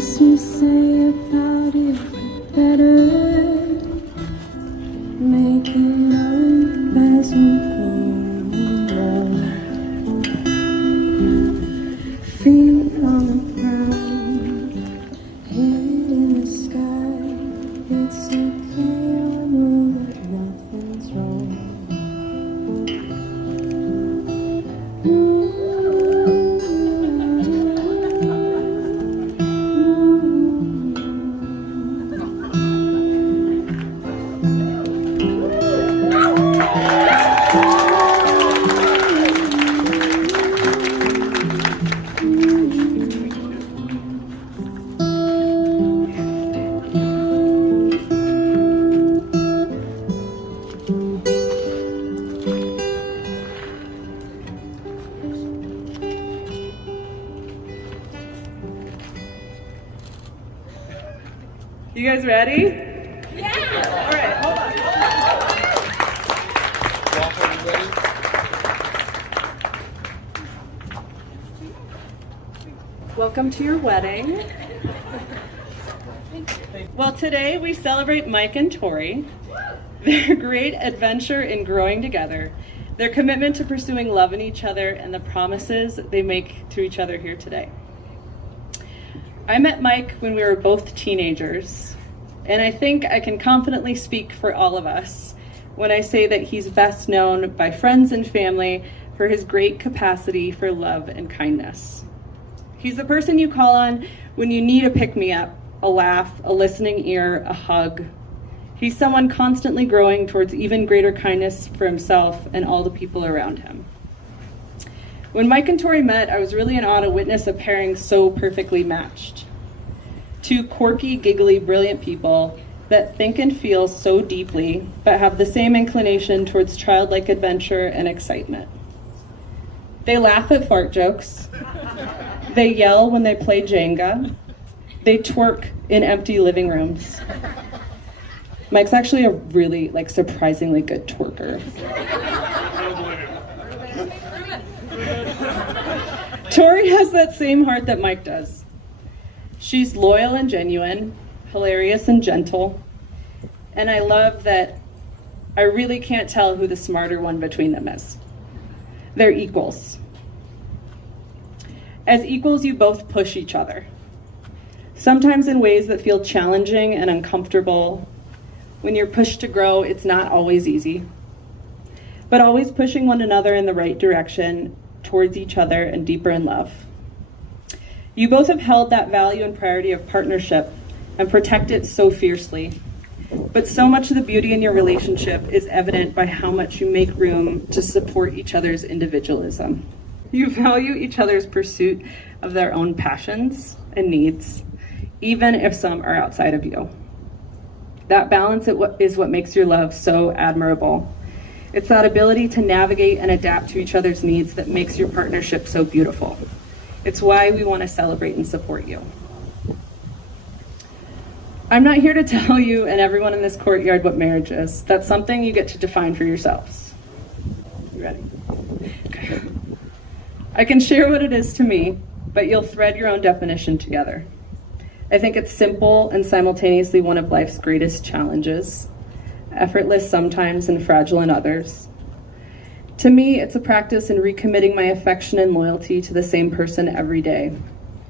less we say about it, better. Make it up as we go along. Feet on the ground, head in the sky. It's okay, I know that nothing's wrong. You guys ready? Yeah! All right, hold on. Welcome to your wedding. Well, today we celebrate Mike and Torie, their great adventure in growing together, their commitment to pursuing love in each other, and the promises they make to each other here today. I met Mike when we were both teenagers, and I think I can confidently speak for all of us when I say that he's best known by friends and family for his great capacity for love and kindness. He's the person you call on when you need a pick-me-up, a laugh, a listening ear, a hug. He's someone constantly growing towards even greater kindness for himself and all the people around him. When Mike and Torie met, I was really in awe to witness a pairing so perfectly matched. Two quirky, giggly, brilliant people that think and feel so deeply, but have the same inclination towards childlike adventure and excitement. They laugh at fart jokes. They yell when they play Jenga. They twerk in empty living rooms. Mike's actually a really, surprisingly good twerker. Torie has that same heart that Mike does. She's loyal and genuine, hilarious and gentle, and I love that I really can't tell who the smarter one between them is. They're equals. As equals, you both push each other, sometimes in ways that feel challenging and uncomfortable. When you're pushed to grow, it's not always easy, but always pushing one another in the right direction towards each other and deeper in love. You both have held that value and priority of partnership and protect it so fiercely. But so much of the beauty in your relationship is evident by how much you make room to support each other's individualism. You value each other's pursuit of their own passions and needs, even if some are outside of you. That balance is what makes your love so admirable. It's that ability to navigate and adapt to each other's needs that makes your partnership so beautiful. It's why we want to celebrate and support you. I'm not here to tell you and everyone in this courtyard what marriage is. That's something you get to define for yourselves. You ready? Okay. I can share what it is to me, but you'll thread your own definition together. I think it's simple and simultaneously one of life's greatest challenges. Effortless sometimes and fragile in others. To me, it's a practice in recommitting my affection and loyalty to the same person every day.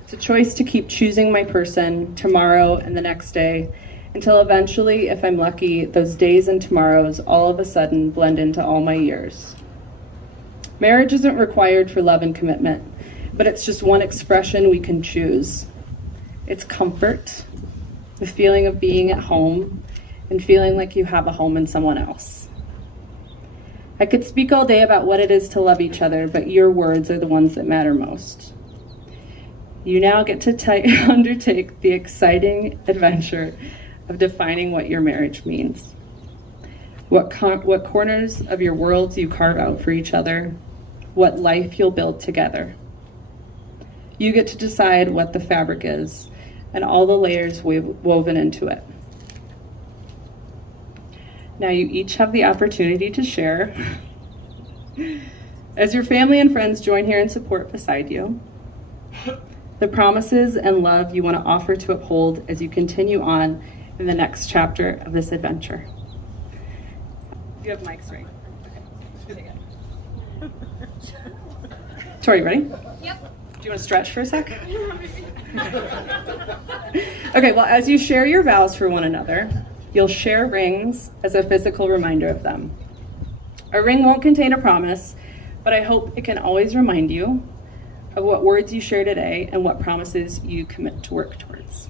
It's a choice to keep choosing my person tomorrow and the next day until eventually, if I'm lucky, those days and tomorrows all of a sudden blend into all my years. Marriage isn't required for love and commitment, but it's just one expression we can choose. It's comfort, the feeling of being at home, and feeling like you have a home in someone else. I could speak all day about what it is to love each other, but your words are the ones that matter most. You now get to undertake the exciting adventure of defining what your marriage means. What corners of your worlds you carve out for each other, what life you'll build together. You get to decide what the fabric is and all the layers woven into it. Now you each have the opportunity to share. As your family and friends join here in support beside you, the promises and love you want to offer to uphold as you continue on in the next chapter of this adventure. You have mics, right? Okay. Torie, ready? Yep. Do you want to stretch for a sec? Okay, well, as you share your vows for one another, you'll share rings as a physical reminder of them. A ring won't contain a promise, but I hope it can always remind you of what words you share today and what promises you commit to work towards.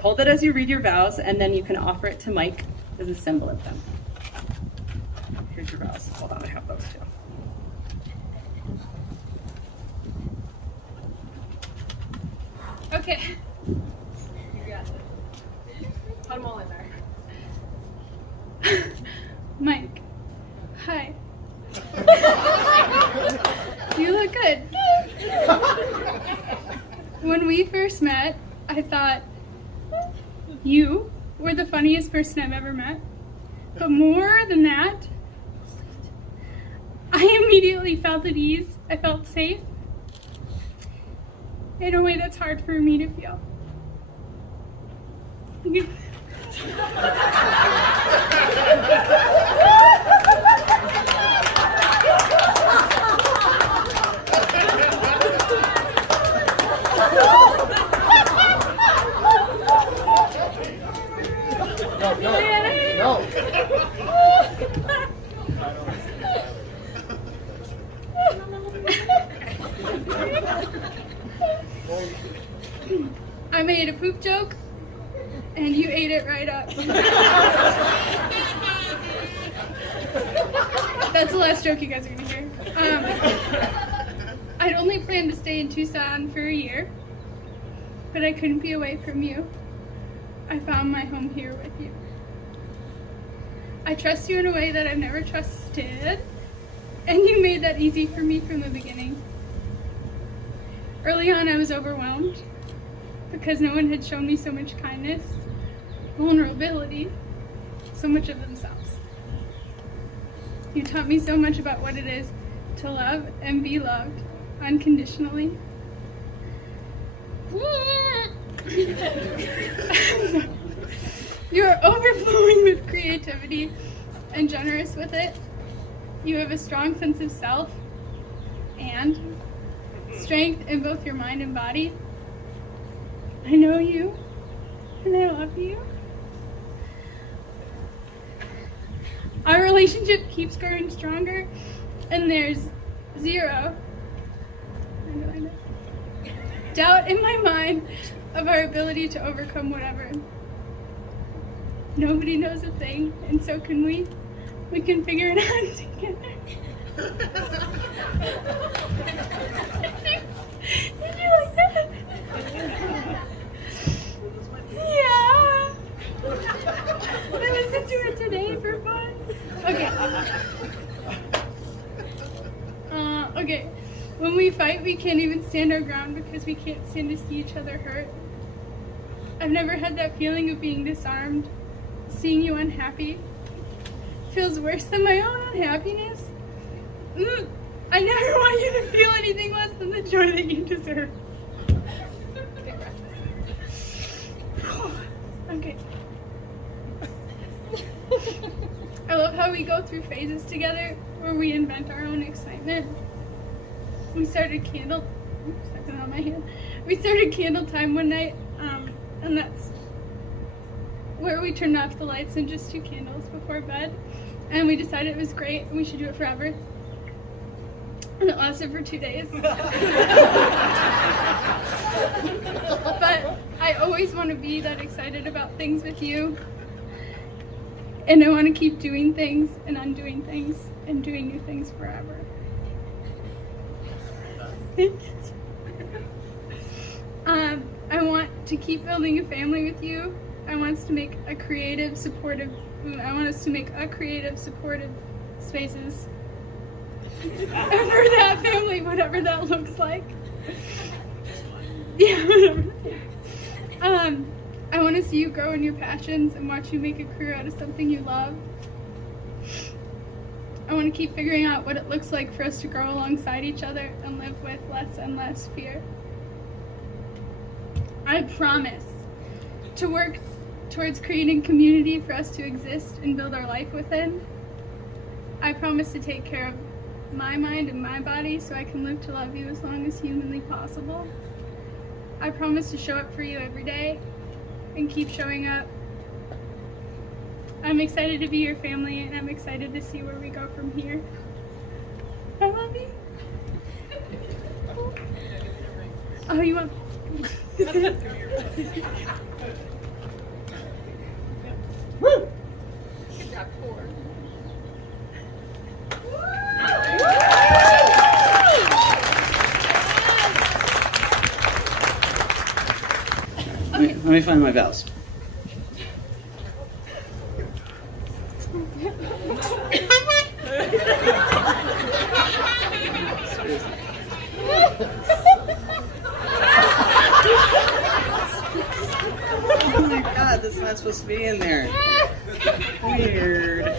Hold it as you read your vows, and then you can offer it to Mike as a symbol of them. Here's your vows. Hold on, I have those too. Okay. You got it. Put them all in there. Mike. Hi. You look good. When we first met, I thought you were the funniest person I've ever met. But more than that, I immediately felt at ease. I felt safe. In a way that's hard for me to feel. No. I made a poop joke, and you ate it right up. That's the last joke you guys are gonna hear. I'd only planned to stay in Tucson for a year, but I couldn't be away from you. I found my home here with you. I trust you in a way that I've never trusted, and you made that easy for me from the beginning. Early on, I was overwhelmed because no one had shown me so much kindness, vulnerability, so much of themselves. You taught me so much about what it is to love and be loved unconditionally. You are overflowing with creativity and generous with it. You have a strong sense of self and strength in both your mind and body. I know you, and I love you. Our relationship keeps growing stronger, and there's zero doubt in my mind of our ability to overcome whatever. Nobody knows a thing, and so can we. We can figure it out together. Did you like that? Yeah. I listened to it today for fun. Okay. Okay. When we fight, we can't even stand our ground because we can't stand to see each other hurt. I've never had that feeling of being disarmed. Seeing you unhappy feels worse than my own unhappiness. I never want you to feel anything less than the joy that you deserve. Okay. I love how we go through phases together where we invent our own excitement. We started candle time one night, and that's where we turned off the lights and just 2 candles before bed. And we decided it was great and we should do it forever. And it lasted for 2 days. But I always want to be that excited about things with you. And I want to keep doing things and undoing things and doing new things forever. I want to keep building a family with you. I want us to make a creative, supportive spaces for that family, whatever that looks like. Yeah, whatever. I want to see you grow in your passions and watch you make a career out of something you love. I want to keep figuring out what it looks like for us to grow alongside each other and live with less and less fear. I promise to work towards creating community for us to exist and build our life within. I promise to take care of my mind and my body so I can live to love you as long as humanly possible. I promise to show up for you every day and keep showing up. I'm excited to be your family, and I'm excited to see where we go from here. I love you. Oh, you want... Woo! Let me find my vows. Oh my god, this is not supposed to be in there. Weird.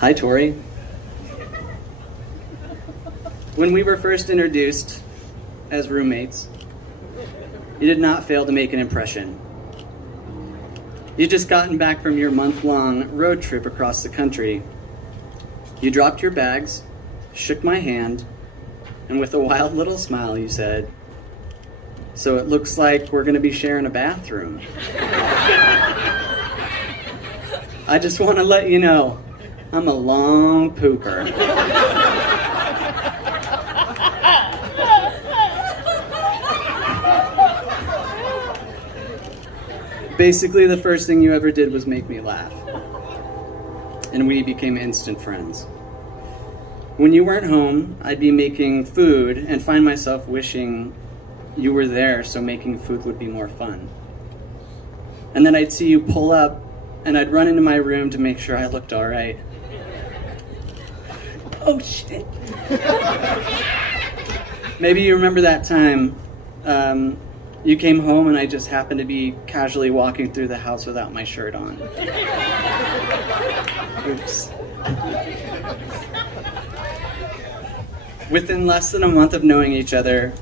Hi, Torie. When we were first introduced as roommates, you did not fail to make an impression. You'd just gotten back from your month-long road trip across the country. You dropped your bags, shook my hand, and with a wild little smile you said, "So it looks like we're going to be sharing a bathroom." I just want to let you know, I'm a long pooper. Basically, the first thing you ever did was make me laugh. And we became instant friends. When you weren't home, I'd be making food and find myself wishing you were there so making food would be more fun. And then I'd see you pull up and I'd run into my room to make sure I looked all right. Oh shit. Maybe you remember that time you came home and I just happened to be casually walking through the house without my shirt on. Oops. Within less than a month of knowing each other,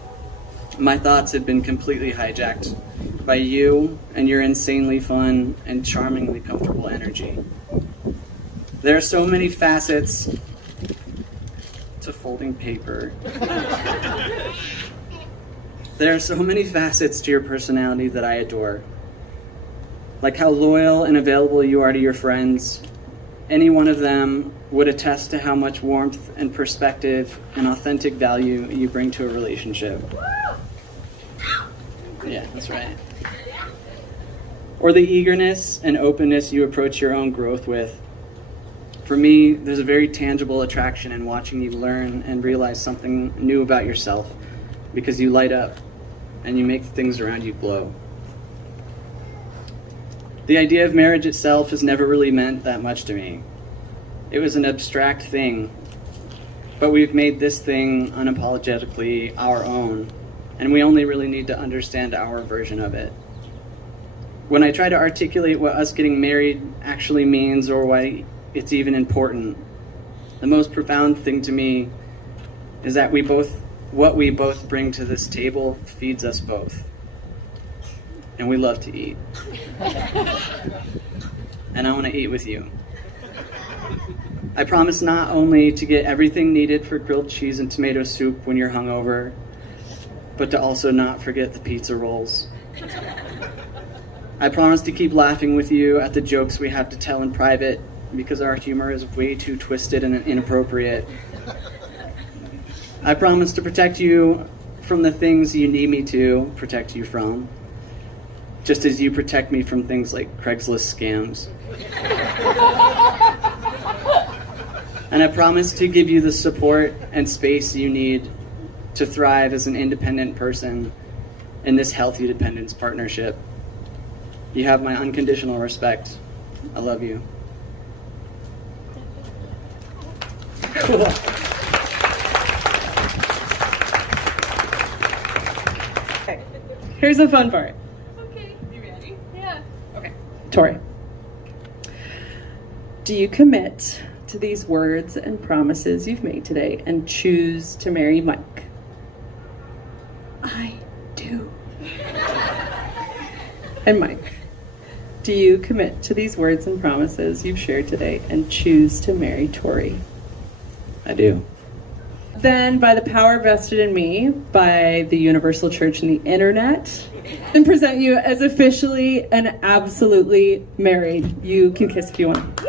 my thoughts had been completely hijacked by you and your insanely fun and charmingly comfortable energy. There are so many facets to folding paper. There are so many facets to your personality that I adore. Like how loyal and available you are to your friends. Any one of them would attest to how much warmth and perspective and authentic value you bring to a relationship. Yeah, that's right. Or the eagerness and openness you approach your own growth with. For me, there's a very tangible attraction in watching you learn and realize something new about yourself, because you light up and you make the things around you glow. The idea of marriage itself has never really meant that much to me. It was an abstract thing, but we've made this thing unapologetically our own, and we only really need to understand our version of it. When I try to articulate what us getting married actually means or why it's even important, the most profound thing to me is that what we both bring to this table feeds us both. And we love to eat. And I want to eat with you. I promise not only to get everything needed for grilled cheese and tomato soup when you're hungover, but to also not forget the pizza rolls. I promise to keep laughing with you at the jokes we have to tell in private, because our humor is way too twisted and inappropriate. I promise to protect you from the things you need me to protect you from, just as you protect me from things like Craigslist scams. And I promise to give you the support and space you need to thrive as an independent person in this healthy dependence partnership. You have my unconditional respect. I love you. Cool. Here's the fun part. Okay. You ready? Yeah. Okay. Torie, do you commit to these words and promises you've made today and choose to marry Mike? I do. And Mike, do you commit to these words and promises you've shared today and choose to marry Torie? I do. Then, by the power vested in me by the Universal Church and the Internet, and present you as officially and absolutely married. You can kiss if you want.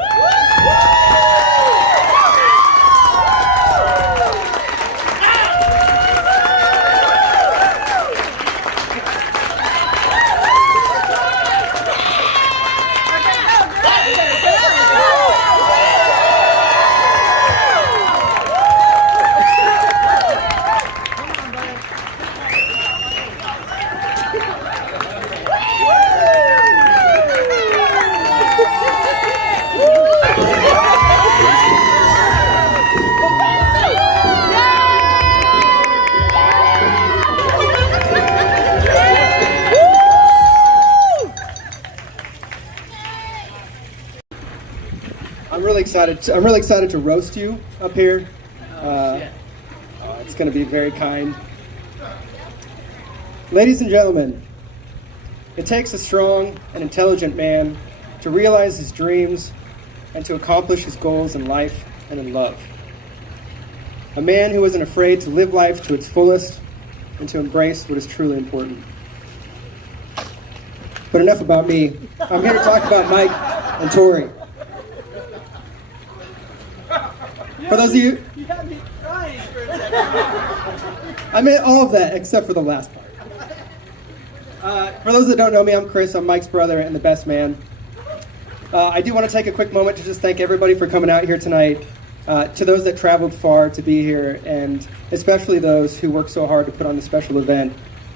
I'm really excited to roast you up here. It's going to be very kind. Ladies and gentlemen, it takes a strong and intelligent man to realize his dreams and to accomplish his goals in life and in love. A man who isn't afraid to live life to its fullest and to embrace what is truly important. But enough about me. I'm here to talk about Mike and Torie. For those of you, had me crying for a second. I meant all of that except for the last part. For those that don't know me, I'm Chris. I'm Mike's brother and the best man. I do want to take a quick moment to just thank everybody for coming out here tonight. To those that traveled far to be here, and especially those who worked so hard to put on the special event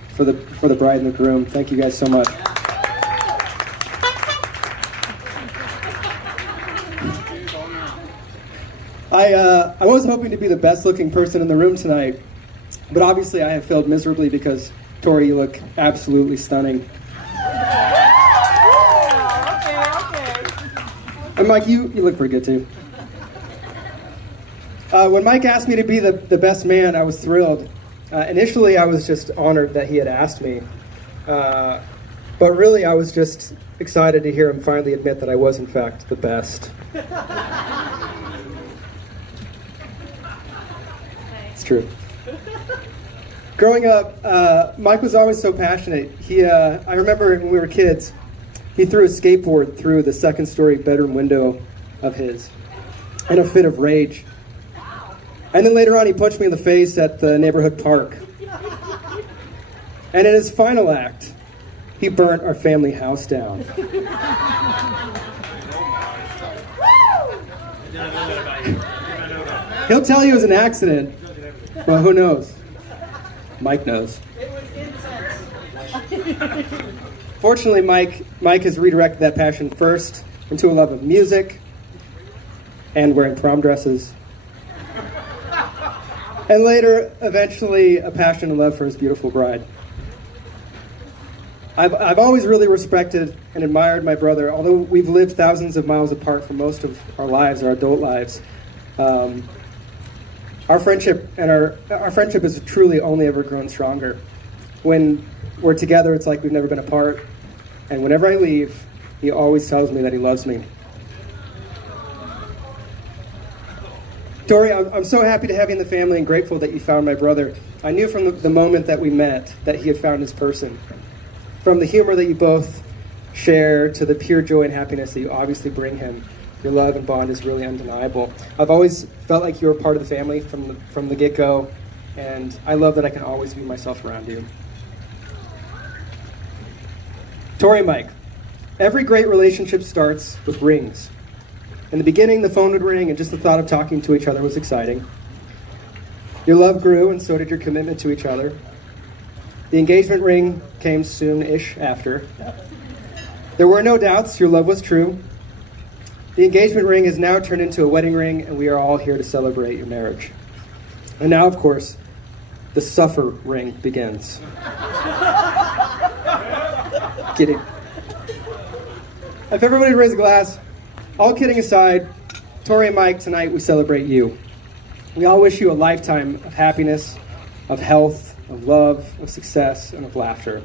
for the bride and the groom. Thank you guys so much. I was hoping to be the best looking person in the room tonight, but obviously I have failed miserably because, Torie, you look absolutely stunning. And Mike, you look pretty good too. When Mike asked me to be the best man, I was thrilled. Initially, I was just honored that he had asked me. But really, I was just excited to hear him finally admit that I was, in fact, the best. It's true. Growing up, Mike was always so passionate. I remember when we were kids, he threw a skateboard through the second-story bedroom window of his in a fit of rage. And then later on, he punched me in the face at the neighborhood park. And in his final act, he burnt our family house down. He'll tell you it was an accident. Well, who knows? Mike knows. It was incense. Fortunately, Mike has redirected that passion first into a love of music and wearing prom dresses. And later, eventually, a passion and love for his beautiful bride. I've always really respected and admired my brother, although we've lived thousands of miles apart for most of our lives, our adult lives. Our friendship has truly only ever grown stronger. When we're together, it's like we've never been apart. And whenever I leave, he always tells me that he loves me. Torie, I'm so happy to have you in the family and grateful that you found my brother. I knew from the moment that we met that he had found his person. From the humor that you both share to the pure joy and happiness that you obviously bring him, your love and bond is really undeniable. I've always felt like you were part of the family from the get-go, and I love that I can always be myself around you. Torie, Mike, every great relationship starts with rings. In the beginning, the phone would ring, and just the thought of talking to each other was exciting. Your love grew, and so did your commitment to each other. The engagement ring came soon-ish after. There were no doubts, your love was true. The engagement ring has now turned into a wedding ring, and we are all here to celebrate your marriage. And now, of course, the suffer ring begins. Kidding. If everybody raise a glass, all kidding aside, Torie and Mike, tonight we celebrate you. We all wish you a lifetime of happiness, of health, of love, of success, and of laughter.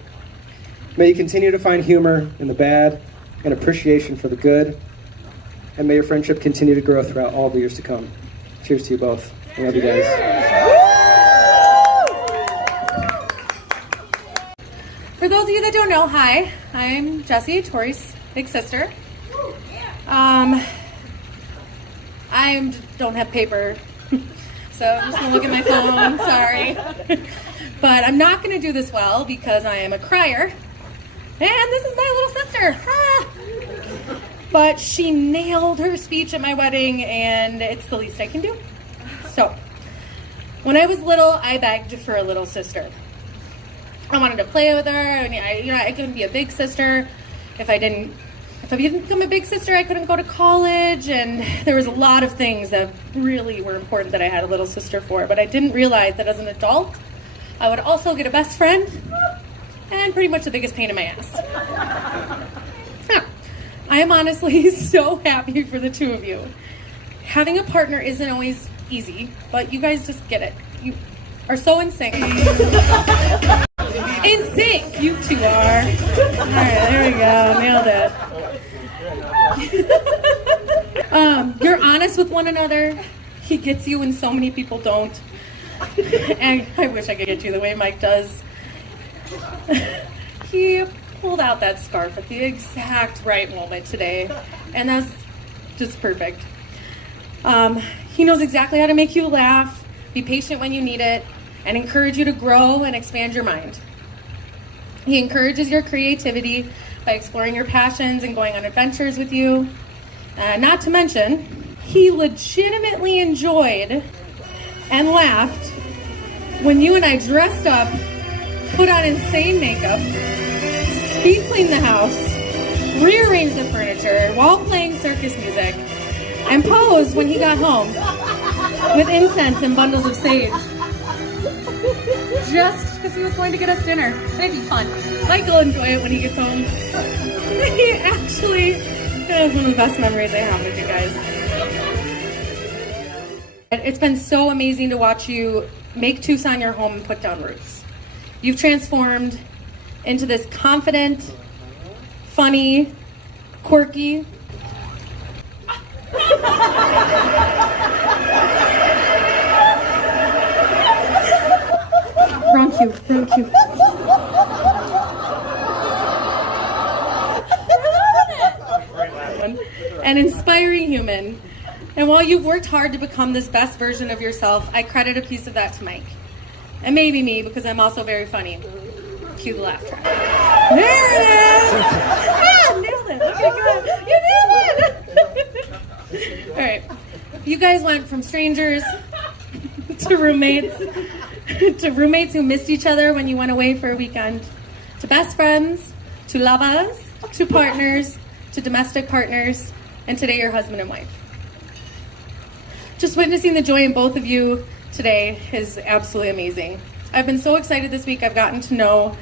May you continue to find humor in the bad and appreciation for the good, and may your friendship continue to grow throughout all the years to come. Cheers to you both. I love you guys. For those of you that don't know, hi, I'm Jessie, Torie's big sister. I don't have paper, so I'm just gonna look at my phone, sorry. But I'm not gonna do this well because I am a crier, and this is my little sister. Ah! But she nailed her speech at my wedding, and it's the least I can do. So, when I was little, I begged for a little sister. I wanted to play with her, and I couldn't be a big sister if I didn't become a big sister. I couldn't go to college, and there was a lot of things that really were important that I had a little sister for. But I didn't realize that as an adult, I would also get a best friend and pretty much the biggest pain in my ass. I am honestly so happy for the two of you. Having a partner isn't always easy, but you guys just get it. You are so in sync. In sync, you two are. All right, there we go, nailed it. You're honest with one another. He gets you when so many people don't. And I wish I could get you the way Mike does. He pulled out that scarf at the exact right moment today, and that's just perfect. He knows exactly how to make you laugh, be patient when you need it, and encourage you to grow and expand your mind. He encourages your creativity by exploring your passions and going on adventures with you. Not to mention, he legitimately enjoyed and laughed when you and I dressed up, put on insane makeup, speed cleaned the house, rearranged the furniture while playing circus music, and posed when he got home with incense and bundles of sage. Just because he was going to get us dinner. It'd be fun. Mike will enjoy it when he gets home. He actually, that was one of the best memories I have with you guys. It's been so amazing to watch you make Tucson your home and put down roots. You've transformed into this confident, funny, quirky, wrong cue. An inspiring human. And while you've worked hard to become this best version of yourself, I credit a piece of that to Mike. And maybe me, because I'm also very funny. Cue the laugh track. There it is! Ah, nailed it. Okay, good. You nailed it! All right. You guys went from strangers to roommates who missed each other when you went away for a weekend, to best friends, to lovers, to partners, to domestic partners, and today you're husband and wife. Just witnessing the joy in both of you today is absolutely amazing. I've been so excited this week. I've gotten to know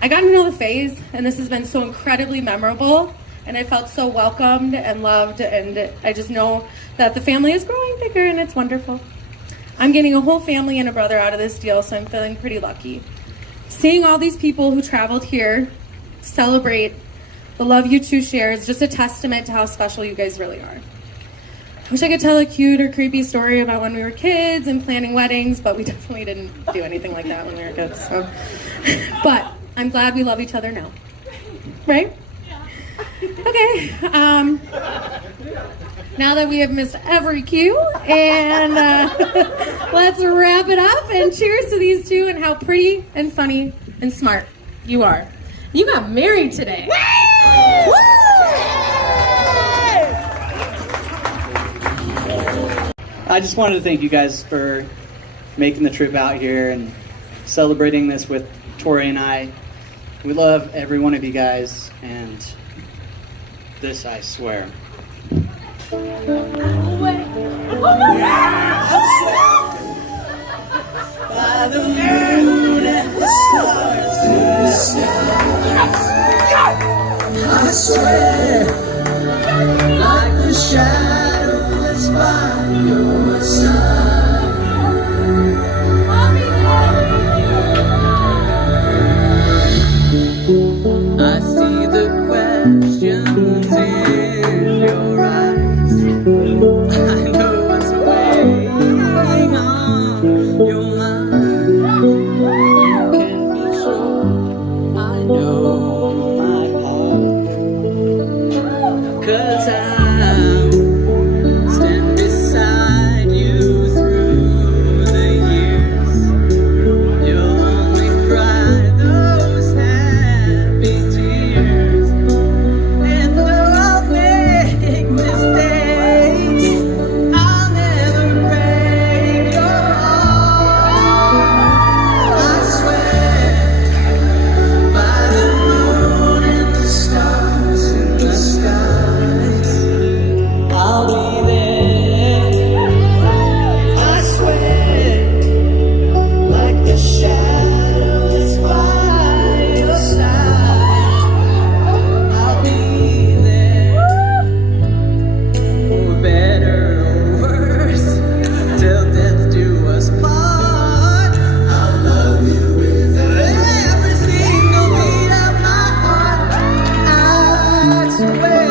the phase, and this has been so incredibly memorable, and I felt so welcomed and loved, and I just know that the family is growing bigger, and it's wonderful. I'm getting a whole family and a brother out of this deal, so I'm feeling pretty lucky. Seeing all these people who traveled here celebrate the love you two share is just a testament to how special you guys really are. I wish I could tell a cute or creepy story about when we were kids and planning weddings, but we definitely didn't do anything like that when we were kids. So. But I'm glad we love each other now. Right? Yeah. Okay. Now that we have missed every cue, and let's wrap it up and cheers to these two and how pretty and funny and smart you are. You got married today. Woo! I just wanted to thank you guys for making the trip out here and celebrating this with Torie and I. We love every one of you guys, and this I swear. By the moon and the stars, swear, like the shadow that's by your side. I see the questions in your eyes. I know what's weighing on your mind. You can be sure I know my part. 'Cause I'll stand beside you through the years. You'll only cry those happy tears. And though I'll make mistakes, I'll never break your heart. I swear by the moon and the stars in the skies, I'll be there. I swear, like the shadows by your side, I'll be there. For better or worse, till death do us part. I'll love you with every single beat of my heart. I swear.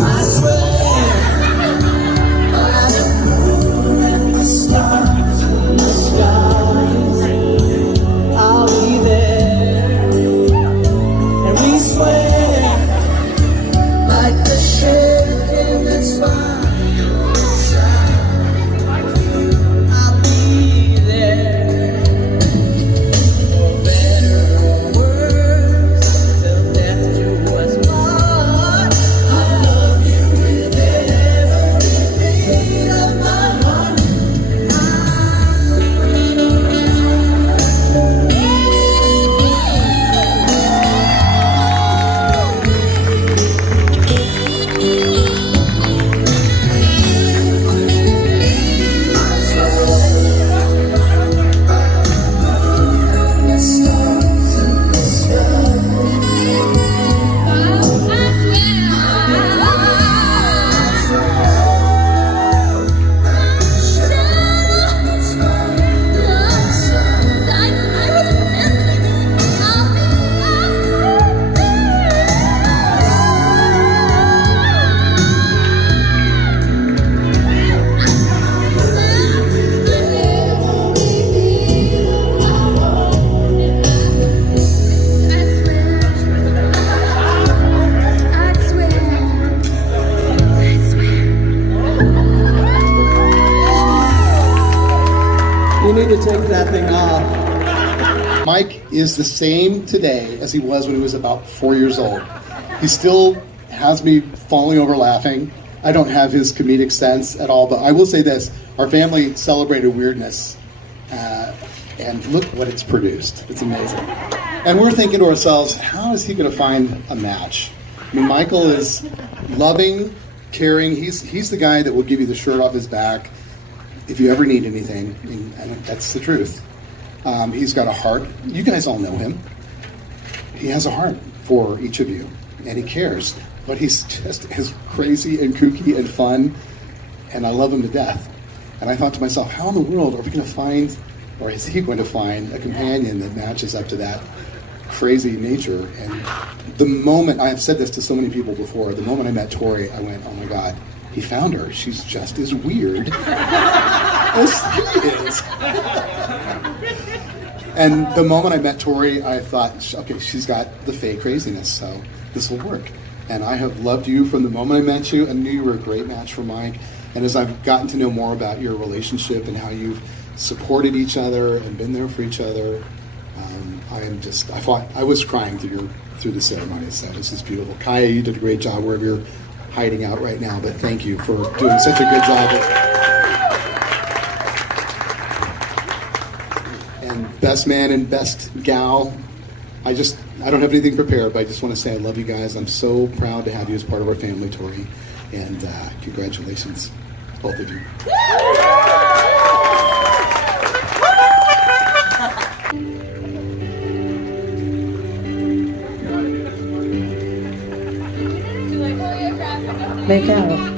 I swear by the moon and the stars in the skies, I'll be there. And we swear like the ship that's by your side, I'll be there. For better or worse, till death do us part. I love you with every beat of my heart. The stars in the You need to take that thing off. Mike is the same today as he was when he was about 4 years old. He still has me falling over laughing. I don't have his comedic sense at all, but I will say this. Our family celebrated weirdness, and look what it's produced. It's amazing. And we're thinking to ourselves, how is he going to find a match? I mean, Michael is loving, caring. He's the guy that will give you the shirt off his back if you ever need anything, and that's the truth. He's got a heart. You guys all know him. He has a heart for each of you, and he cares. But he's just as crazy and kooky and fun, and I love him to death. And I thought to myself, how in the world are we going to find, or is he going to find, a companion that matches up to that crazy nature? And the moment, I've said this to so many people before, the moment I met Torie, I went, oh my God, he found her. She's just as weird as he is. craziness. And the moment I met Torie, I thought, okay, she's got the fake craziness, so this will work. And I have loved you from the moment I met you and knew you were a great match for Mike. And as I've gotten to know more about your relationship and how you've supported each other and been there for each other, I was crying through the ceremony, so this is beautiful. Kaya, you did a great job wherever you're hiding out right now, but thank you for doing such a good job. And best man and best gal, I don't have anything prepared, but I just want to say I love you guys. I'm so proud to have you as part of our family, Torie, and congratulations, both of you. Make out.